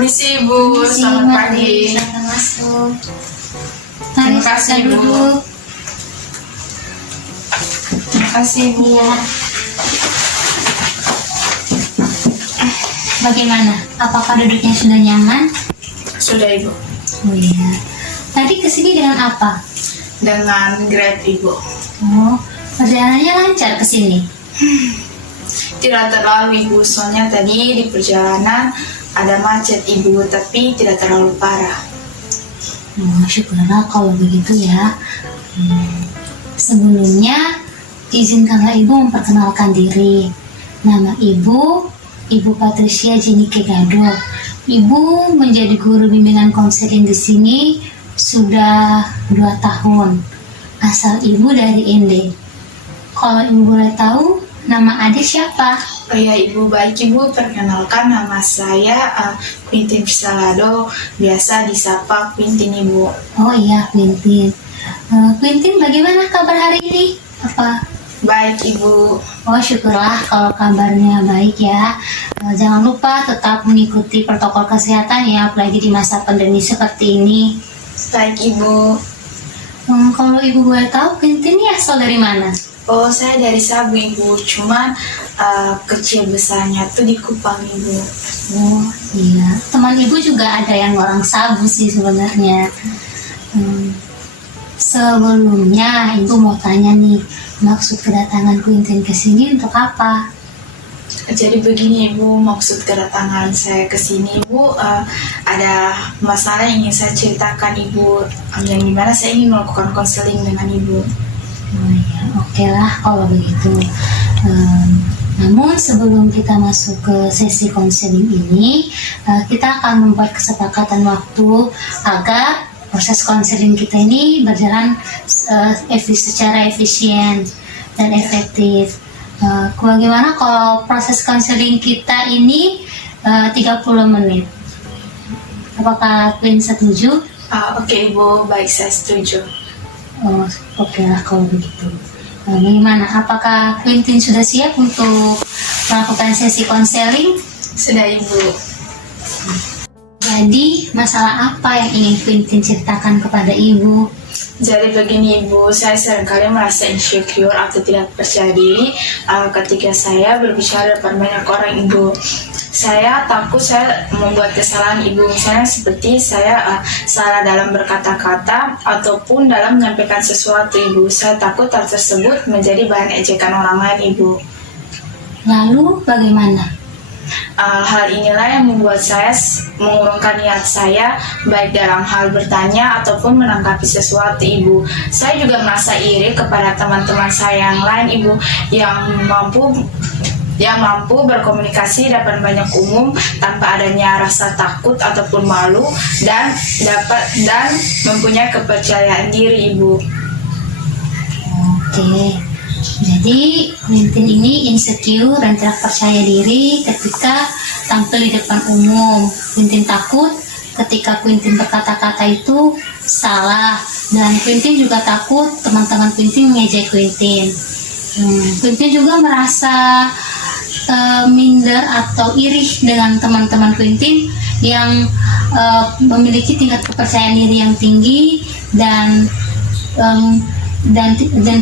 Permisi Ibu, selamat pagi. Selamat masuk. Terima kasih Ibu. Duduk. Terima kasih Ibu. Iya. Bagaimana? Apakah duduknya sudah nyaman? Sudah Ibu. Oh iya. Tadi kesini dengan apa? Dengan Grab Ibu. Oh, perjalanannya lancar kesini. Tidak terlalu Ibu, soalnya tadi di perjalanan ada macet Ibu, tapi tidak terlalu parah. Oh, syukurlah kalau begitu ya. Sebelumnya, izinkanlah Ibu memperkenalkan diri. Nama Ibu Patricia Jenike Gado. Ibu menjadi guru bimbingan konseling di sini sudah 2 tahun. Asal Ibu dari Ende. Kalau Ibu boleh tahu, nama adik siapa? Oh ya Ibu, baik Ibu, perkenalkan nama saya Quintin Salado, biasa disapa Quintin Ibu. Oh iya, Quintin. Quintin, bagaimana kabar hari ini? Apa? Baik Ibu. Oh, syukurlah kalau kabarnya baik ya. Jangan lupa tetap mengikuti protokol kesehatan ya, apalagi di masa pandemi seperti ini. Baik Ibu. Kalau Ibu boleh tahu, Quintin ini asal dari mana? Oh, saya dari Sabu Ibu, cuman kecil besarnya tuh di Kupang Ibu. Oh iya, teman Ibu juga ada yang orang Sabu sih sebenarnya. Sebelumnya Ibu mau tanya nih, maksud kedatangan Quintin ke sini untuk apa? Jadi begini Ibu, maksud kedatangan saya ke sini Ibu, ada masalah yang ingin saya ceritakan Ibu, yang dimana saya ingin melakukan konseling dengan Ibu. Oh iya, oke lah kalau begitu. Namun sebelum kita masuk ke sesi konseling ini, kita akan membuat kesepakatan waktu agar proses konseling kita ini berjalan secara efisien dan efektif. Bagaimana kalau proses konseling kita ini 30 menit? Apakah Queen setuju? Oke Ibu, baik, saya setuju. Oh, oke lah kalau begitu. Bagaimana? Apakah Quintin sudah siap untuk melakukan sesi konseling? Sudah Ibu. Jadi, masalah apa yang ingin Quintin ceritakan kepada Ibu? Jadi begini Ibu, saya seringkali merasa insecure atau tidak percaya diri ketika saya berbicara depan banyak orang Ibu. Saya takut saya membuat kesalahan Ibu, misalnya seperti saya salah dalam berkata-kata ataupun dalam menyampaikan sesuatu Ibu. Saya takut hal tersebut menjadi bahan ejekan orang lain Ibu. Lalu bagaimana? Hal inilah yang membuat saya mengurungkan niat saya baik dalam hal bertanya ataupun menanggapi sesuatu Ibu. Saya juga merasa iri kepada teman-teman saya yang lain Ibu yang mampu berkomunikasi depan banyak umum tanpa adanya rasa takut ataupun malu dan mempunyai kepercayaan diri Ibu. Oke, jadi Quintin ini insecure dan tidak percaya diri ketika tampil di depan umum. Quintin takut ketika Quintin berkata-kata itu salah, dan Quintin juga takut teman-teman Quintin mengejek Quintin. Quintin juga merasa minder atau iri dengan teman-teman Quintin yang memiliki tingkat kepercayaan diri yang tinggi dan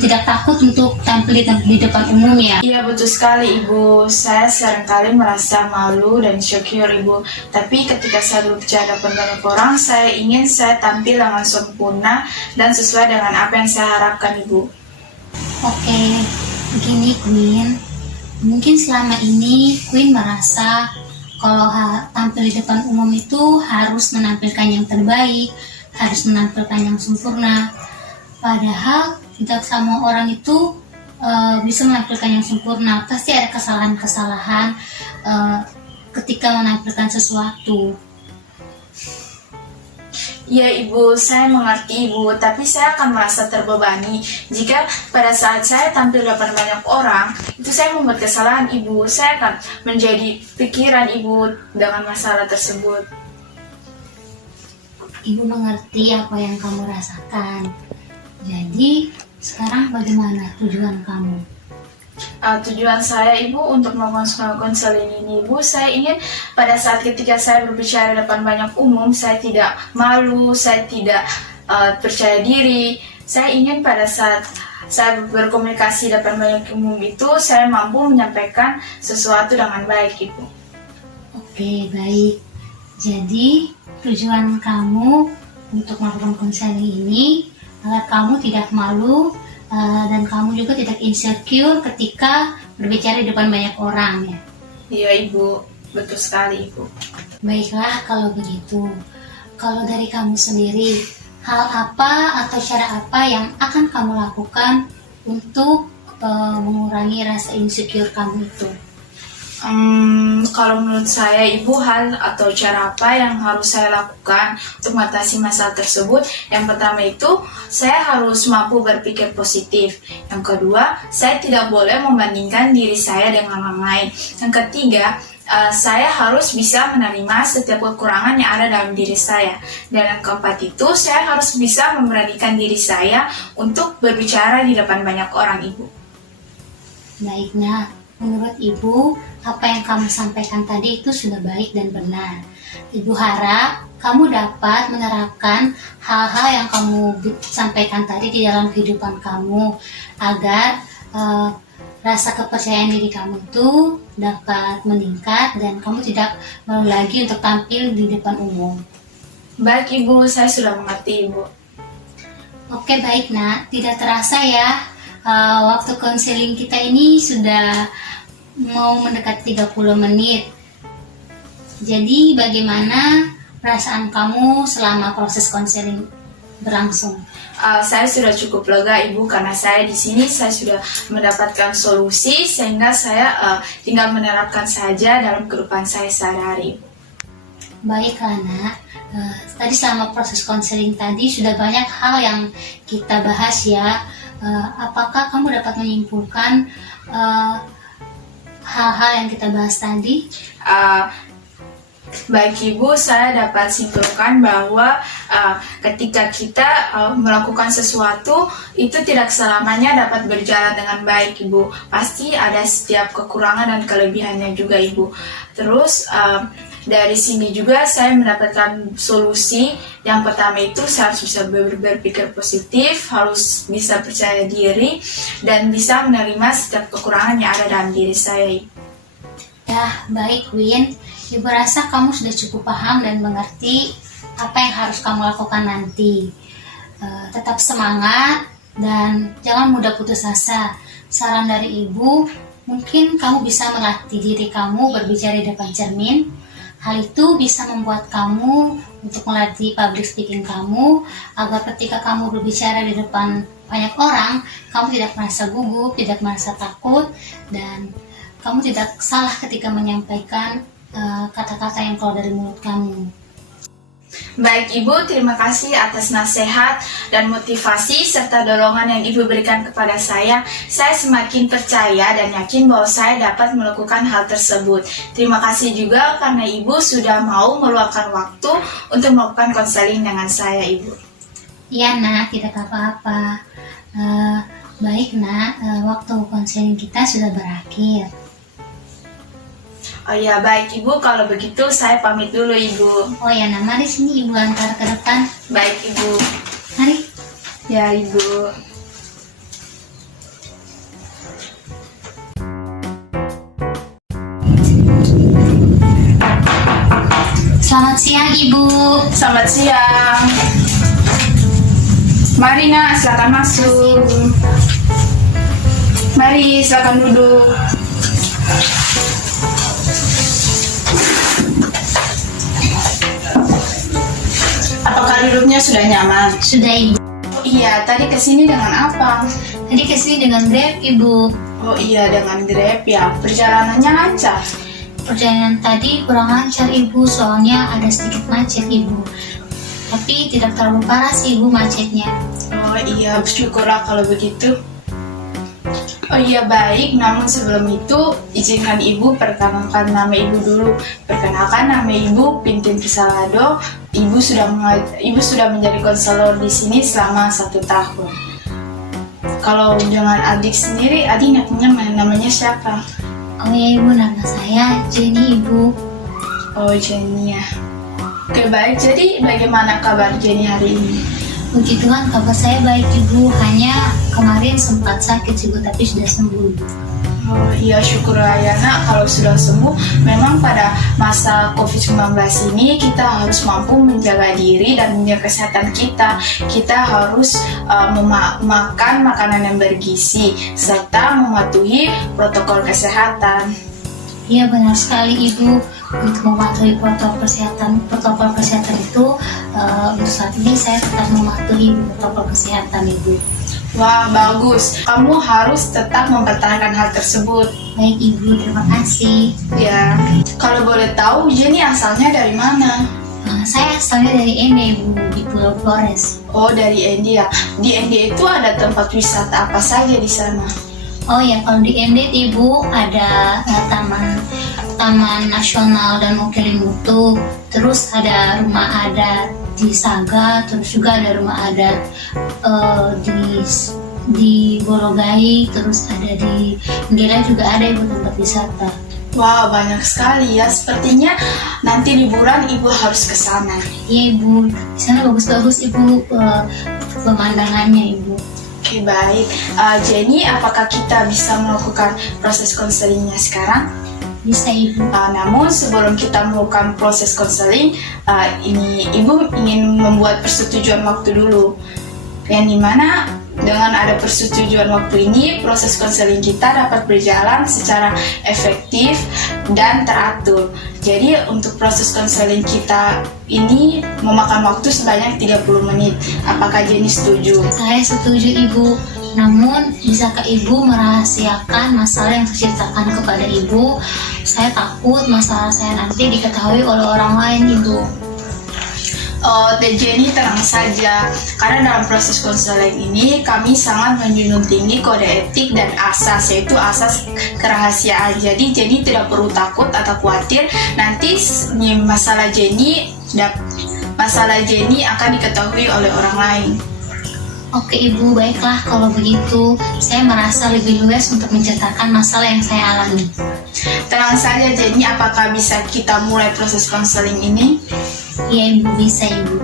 tidak takut untuk tampil di depan umum ya. Iya betul sekali Ibu, saya seringkali merasa malu dan insecure Ibu. Tapi ketika saya berbicara depan banyak orang, saya ingin saya tampil dengan sempurna dan sesuai dengan apa yang saya harapkan Ibu. Oke, begini Queen. Mungkin selama ini Queen merasa kalau tampil di depan umum itu harus menampilkan yang terbaik, harus menampilkan yang sempurna. Padahal tidak semua orang itu bisa menampilkan yang sempurna. Pasti ada kesalahan-kesalahan ketika menampilkan sesuatu. Ya Ibu, saya mengerti Ibu, tapi saya akan merasa terbebani jika pada saat saya tampil depan banyak orang, itu saya membuat kesalahan Ibu. Saya akan menjadi pikiran Ibu dengan masalah tersebut. Ibu mengerti apa yang kamu rasakan. Jadi, sekarang bagaimana tujuan kamu? Tujuan saya Ibu untuk melakukan konseling ini Ibu, saya ingin pada saat ketika saya berbicara di depan banyak umum, saya tidak malu, saya tidak percaya diri. Saya ingin pada saat saya berkomunikasi di depan banyak umum itu, saya mampu menyampaikan sesuatu dengan baik Ibu. Oke, baik. Jadi tujuan kamu untuk melakukan konseling ini agar kamu tidak malu dan kamu juga tidak insecure ketika berbicara di depan banyak orang ya. Iya Ibu, betul sekali Ibu. Baiklah kalau begitu. Kalau dari kamu sendiri, hal apa atau cara apa yang akan kamu lakukan untuk mengurangi rasa insecure kamu itu? Kalau menurut saya Ibu, hal atau cara apa yang harus saya lakukan untuk mengatasi masalah tersebut? Yang pertama itu, saya harus mampu berpikir positif. Yang kedua, saya tidak boleh membandingkan diri saya dengan orang lain. Yang ketiga, saya harus bisa menerima setiap kekurangan yang ada dalam diri saya. Dan yang keempat itu, saya harus bisa memberanikan diri saya untuk berbicara di depan banyak orang Ibu. Baik, nah, menurut Ibu, apa yang kamu sampaikan tadi itu sudah baik dan benar. Ibu harap kamu dapat menerapkan hal-hal yang kamu sampaikan tadi di dalam kehidupan kamu agar rasa kepercayaan diri kamu itu dapat meningkat dan kamu tidak malu lagi untuk tampil di depan umum. Baik Ibu, saya sudah mengerti Ibu. Oke, baik nak, tidak terasa ya waktu konseling kita ini sudah mau mendekati 30 menit. Jadi bagaimana perasaan kamu selama proses konseling berlangsung? Saya sudah cukup lega Ibu, karena saya di sini saya sudah mendapatkan solusi sehingga saya tinggal menerapkan saja dalam kehidupan saya sehari-hari. Baiklah nak, tadi selama proses konseling tadi sudah banyak hal yang kita bahas ya. Apakah kamu dapat menyimpulkan hal-hal yang kita bahas tadi? Baik Ibu, saya dapat simpulkan bahwa ketika kita melakukan sesuatu itu tidak selamanya dapat berjalan dengan baik Ibu. Pasti ada setiap kekurangan dan kelebihannya juga Ibu. Terus dari sini juga saya mendapatkan solusi. Yang pertama itu saya harus bisa berpikir positif, harus bisa percaya diri, dan bisa menerima setiap kekurangan yang ada dalam diri saya. Ya, baik Win. Ibu rasa kamu sudah cukup paham dan mengerti apa yang harus kamu lakukan nanti. Tetap semangat dan jangan mudah putus asa. Saran dari Ibu, mungkin kamu bisa melatih diri kamu berbicara di depan cermin. Hal itu bisa membuat kamu untuk melatih public speaking kamu agar ketika kamu berbicara di depan banyak orang, kamu tidak merasa gugup, tidak merasa takut, dan kamu tidak salah ketika menyampaikan kata-kata yang keluar dari mulut kamu. Baik Ibu, terima kasih atas nasihat dan motivasi serta dorongan yang Ibu berikan kepada saya. Saya semakin percaya dan yakin bahwa saya dapat melakukan hal tersebut. Terima kasih juga karena Ibu sudah mau meluangkan waktu untuk melakukan konseling dengan saya Ibu. Iya nak, tidak apa-apa. Baik nak, waktu konseling kita sudah berakhir. Oh ya, baik Ibu, kalau begitu saya pamit dulu Ibu. Oh ya, nah mari sini Ibu antar ke depan. Baik Ibu. Mari. Ya Ibu. Selamat siang Ibu. Selamat siang. Mari nak, silakan masuk. Mari, silakan duduk. Apakah duduknya sudah nyaman? Sudah Ibu. Oh iya, tadi kesini dengan apa? Tadi kesini dengan Grab Ibu. Oh iya, dengan Grab ya. Perjalanannya lancar. Perjalanan tadi kurang lancar Ibu, soalnya ada sedikit macet Ibu. Tapi tidak terlalu parah sih Ibu macetnya. Oh iya, syukurlah kalau begitu. Oh iya, baik, namun sebelum itu izinkan Ibu perkenalkan nama Ibu dulu. Perkenalkan, nama Ibu Pintin Pisalado. Ibu sudah menjadi konselor di sini selama 1 tahun. Kalau dengan adik sendiri, adik namanya siapa? Oh ya Ibu, nama saya Jenny Ibu. Oh, Jenny ya. Oke, baik. Jadi bagaimana kabar Jenny hari ini? Puji Tuhan kabar saya baik Ibu, hanya kemarin sempat sakit Ibu tapi sudah sembuh. Oh iya, syukurlah ya nak kalau sudah sembuh. Memang pada masa COVID-19 ini kita harus mampu menjaga diri dan menjaga kesehatan kita. Kita harus makan makanan yang bergizi serta mematuhi protokol kesehatan. Iya benar sekali Ibu, untuk mematuhi protokol kesehatan itu untuk saat ini saya tetap mematuhi protokol kesehatan Ibu. Wah, bagus. Kamu harus tetap mempertahankan hal tersebut. Baik Ibu, terima kasih. Ya, kalau boleh tahu, Jenny asalnya dari mana? Saya asalnya dari Ende Ibu, di Pulau Flores. Oh, dari Ende ya. Di Ende itu ada tempat wisata apa saja di sana? Oh ya, kalau di Ende Ibu ada Taman Nasional dan Mokelimutu, terus ada rumah adat di Saga, terus juga ada rumah adat di Borogai, terus ada di Nggela juga ada Ibu tempat wisata. Wah, banyak sekali ya. Sepertinya nanti liburan Ibu harus ke sana. Iya Ibu, di sana bagus-bagus Ibu pemandangannya Ibu. Oke, baik. Jenny, apakah kita bisa melakukan proses konselingnya sekarang? Bisa Ibu. Namun sebelum kita melakukan proses konseling, ini Ibu ingin membuat persetujuan waktu dulu. Yang dimana dengan ada persetujuan waktu ini, proses konseling kita dapat berjalan secara efektif dan teratur. Jadi untuk proses konseling kita ini memakan waktu sebanyak 30 menit. Apakah Jenny setuju? Saya setuju Ibu. Namun, bisakah Ibu merahasiakan masalah yang saya ceritakan kepada Ibu? Saya takut masalah saya nanti diketahui oleh orang lain, Ibu. Jenny tenang saja, karena dalam proses konseling ini kami sangat menjunjung tinggi kode etik dan asas, yaitu asas kerahasiaan. Jadi Jenny tidak perlu takut atau khawatir nanti masalah Jenny akan diketahui oleh orang lain. Oke Ibu, baiklah kalau begitu. Saya merasa lebih luas untuk menceritakan masalah yang saya alami. Tenang saja Jenny, apakah bisa kita mulai proses konseling ini? Iya Ibu, bisa Ibu.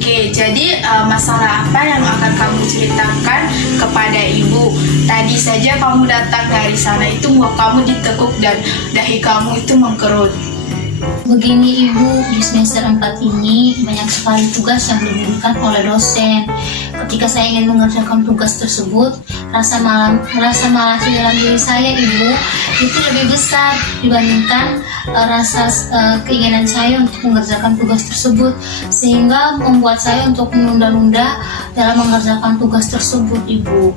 Oke, jadi masalah apa yang akan kamu ceritakan kepada Ibu? Tadi saja kamu datang dari sana itu muka kamu ditekuk dan dahi kamu itu mengkerut. Begini Ibu, di semester 4 ini banyak sekali tugas yang diberikan oleh dosen. Ketika saya ingin mengerjakan tugas tersebut, rasa malas di dalam diri saya Ibu itu lebih besar dibandingkan keinginan saya untuk mengerjakan tugas tersebut, sehingga membuat saya untuk menunda-nunda dalam mengerjakan tugas tersebut Ibu.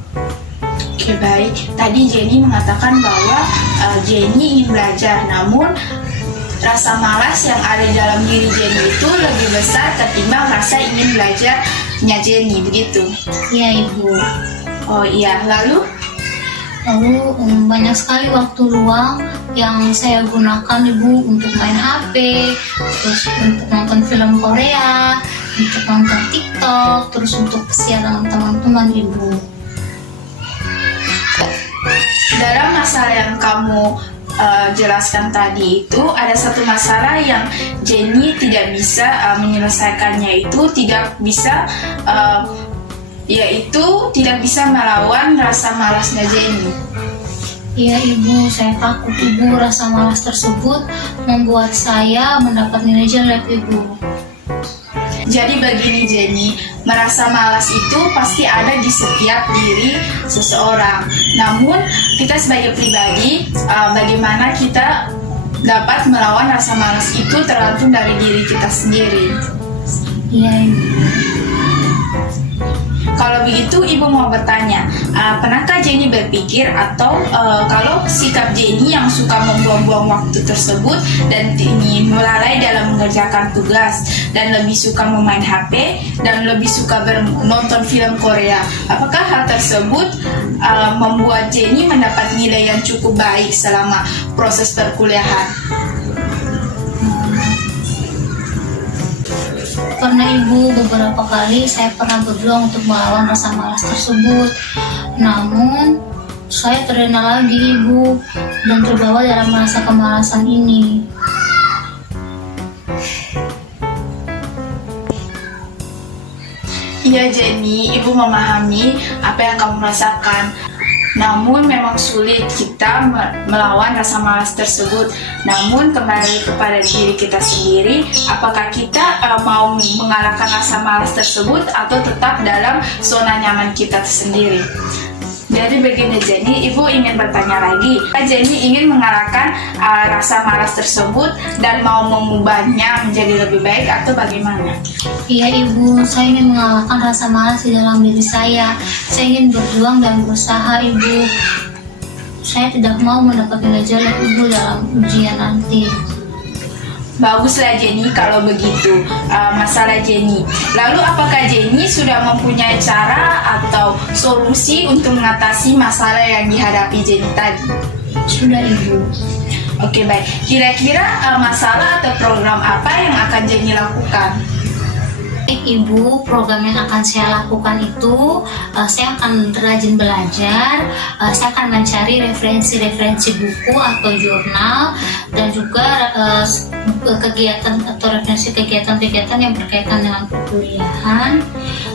Oke, baik. Tadi Jenny mengatakan bahwa Jenny ingin belajar, namun rasa malas yang ada di dalam diri Jenny itu lebih besar ketimbang rasa ingin belajarnya Jenny, begitu? Iya Ibu. Oh iya, lalu banyak sekali waktu luang yang saya gunakan Ibu untuk main HP, terus untuk nonton film Korea, untuk nonton TikTok, terus untuk siaran teman-teman Ibu. Dalam masalah yang kamu jelaskan tadi itu ada satu masalah yang Jenny tidak bisa menyelesaikannya, itu tidak bisa yaitu tidak bisa melawan rasa malasnya Jenny. Iya Ibu, saya takut Ibu rasa malas tersebut membuat saya mendapat nilai jelek Ibu. Jadi begini Jenny, merasa malas itu pasti ada di setiap diri seseorang. Namun kita sebagai pribadi, bagaimana kita dapat melawan rasa malas itu tergantung dari diri kita sendiri. Iya Ibu. Kalau begitu Ibu mau bertanya, pernahkah Jenny berpikir atau kalau sikap Jenny yang suka membuang-buang waktu tersebut dan ini melalai dalam mengerjakan tugas dan lebih suka memain HP dan lebih suka menonton film Korea, apakah hal tersebut membuat Jenny mendapat nilai yang cukup baik selama proses perkuliahan? Karena Ibu, beberapa kali saya pernah berjuang untuk melawan rasa malas tersebut. Namun, saya terlena lagi Ibu dan terbawa dalam rasa kemalasan ini. Iya Jenny, Ibu memahami apa yang kamu rasakan. Namun memang sulit kita melawan rasa malas tersebut. Namun kembali kepada diri kita sendiri, apakah kita mau mengalahkan rasa malas tersebut atau tetap dalam zona nyaman kita sendiri. Jadi begini Jenny, Ibu ingin bertanya lagi, Jenny ingin mengalahkan rasa malas tersebut dan mau mengubahnya menjadi lebih baik atau bagaimana? Iya Ibu, saya ingin mengalahkan rasa malas di dalam diri saya. Saya ingin berjuang dan berusaha Ibu. Saya tidak mau mendapat nilai jelek Ibu dalam ujian nanti. Baguslah Jenny kalau begitu masalah Jenny. Lalu apakah Jenny sudah mempunyai cara atau solusi untuk mengatasi masalah yang dihadapi Jenny tadi? Sudah Ibu. Oke baik. Kira-kira masalah atau program apa yang akan Jenny lakukan? Ibu, program yang akan saya lakukan itu saya akan rajin belajar, saya akan mencari referensi buku atau jurnal dan juga kegiatan atau referensi kegiatan-kegiatan yang berkaitan dengan perkuliahan.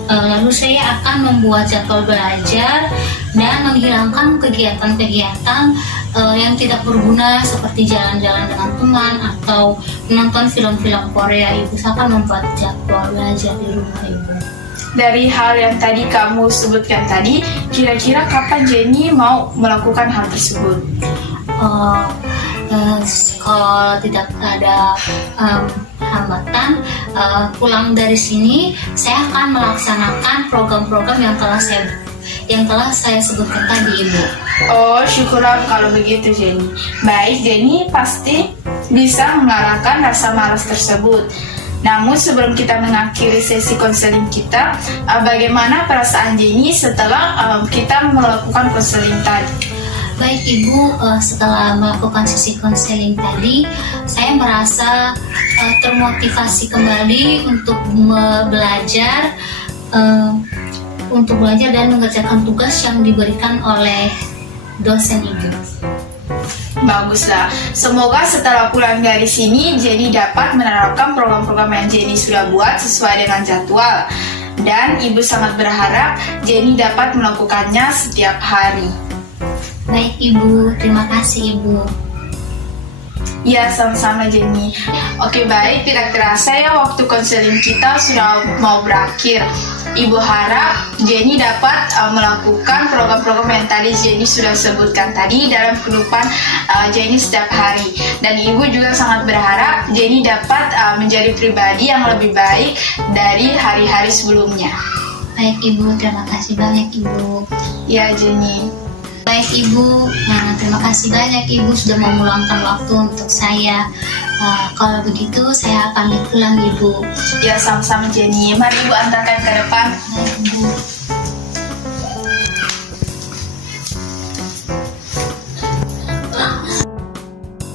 Lalu saya akan membuat jadwal belajar dan menghilangkan kegiatan-kegiatan yang tidak berguna seperti jalan-jalan dengan teman atau menonton film-film Korea. Ibu, saya akan membuat jadwal belajar di rumah Ibu. Dari hal yang tadi kamu sebutkan tadi, kira-kira kapan Jenny mau melakukan hal tersebut? Kalau tidak ada hambatan, pulang dari sini saya akan melaksanakan program-program yang telah saya sebutkan tadi Ibu. Oh, syukurlah kalau begitu Jenny. Baik, Jenny pasti bisa mengalahkan rasa malas tersebut. Namun sebelum kita mengakhiri sesi konseling kita, bagaimana perasaan Jenny setelah kita melakukan konseling tadi? Baik Ibu, setelah melakukan sesi konseling tadi, saya merasa termotivasi kembali untuk belajar dan mengerjakan tugas yang diberikan oleh dosen Ibu. Baguslah. Semoga setelah pulang dari sini, Jenny dapat menerapkan program-program yang Jenny sudah buat sesuai dengan jadwal. Dan Ibu sangat berharap Jenny dapat melakukannya setiap hari. Baik Ibu, terima kasih Ibu. Ya, sama-sama Jenny. Oke baik, tidak terasa ya waktu konseling kita sudah mau berakhir. Ibu harap Jenny dapat melakukan program-program yang tadi Jenny sudah sebutkan tadi dalam kehidupan Jenny setiap hari. Dan Ibu juga sangat berharap Jenny dapat menjadi pribadi yang lebih baik dari hari-hari sebelumnya. Baik Ibu, terima kasih banyak Ibu. Ya Jenny. Baik Ibu, terima kasih banyak Ibu sudah mau meluangkan waktu untuk saya. Kalau begitu saya pamit pulang Ibu. Ya sama-sama Jenny. Mari Ibu antarkan ke depan. Baik Ibu.